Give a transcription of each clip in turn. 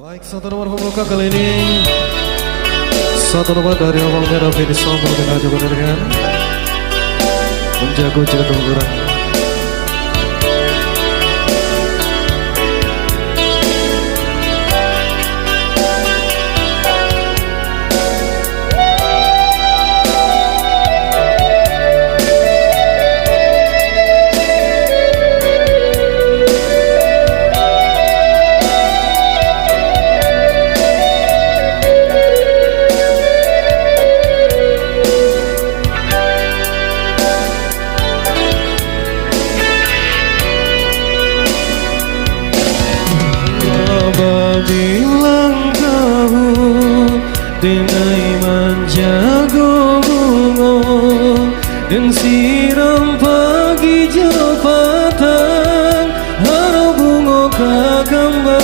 Baik, satu nomor pembuka kali ini, satu nomor dari Abang Merah Finish Song dengan juga dengan menjago jadung kurang. Bilang kau denai menjago bunga dan siram pagi jabatan harap bunga kakambang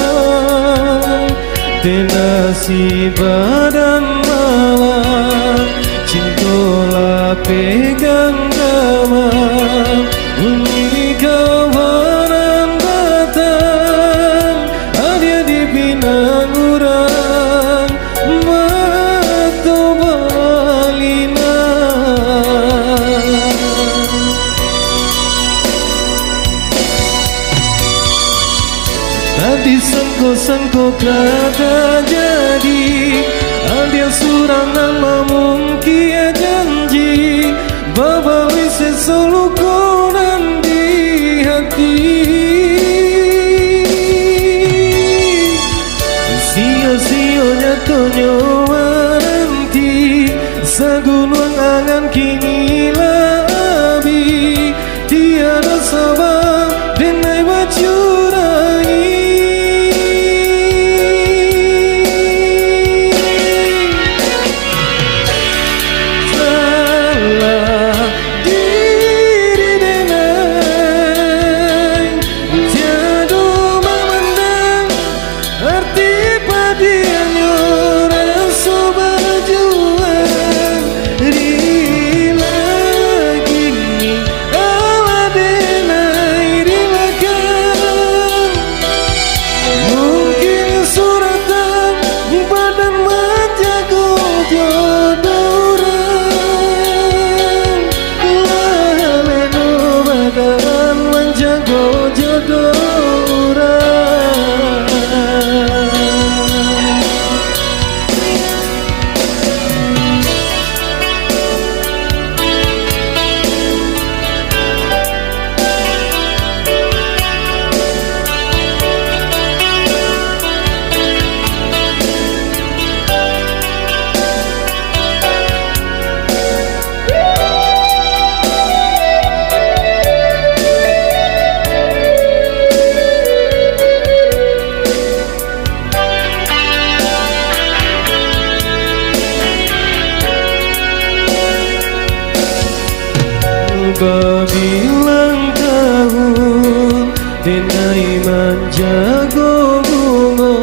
tenasi badan malam cintola pegang gamang bunyi kawanan datang ada di pinang urang mata balina tadi sangko-sangko kata jadi ada surangan mamungkia janji baba wise solukonan di hati sio-sionya tonyo nanti sagunung angan kini labi tiada sabang denai bacurai salah diri denai jadu memandang arti padiannya rasa berjuang rila gini ala denai rilakan mungkin suratan badan menjago jodoh orang laleno badan menjago jodoh orang. Bilang tahun denai menjago bunga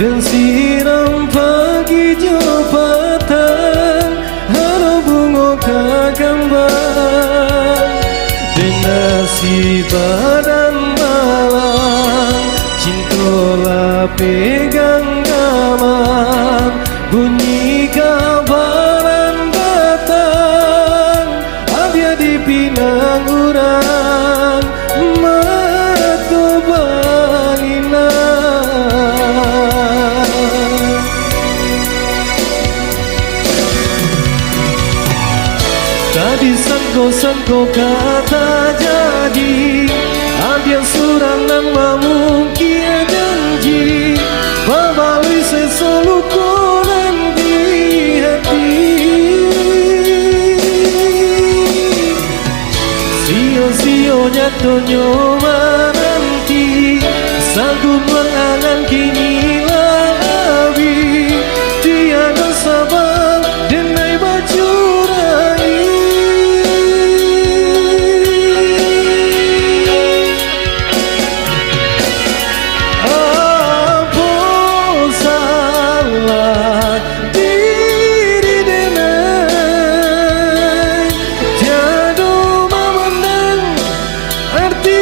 dan siram pagi jabatan harap bunga kakambang dan nasi badan malam cintola pegang gamang bunyi kabaran datang abia di pinang urang mata balina tadi sangko-sangko kata jadi ada surangan mamungkia janji babalui sesolukonan di hati sio-sionya tonyo menanti sagunung angan kini labi tiada sabang denai bacurai apa salah diri denai jadu memandang arti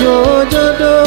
mergo jodoh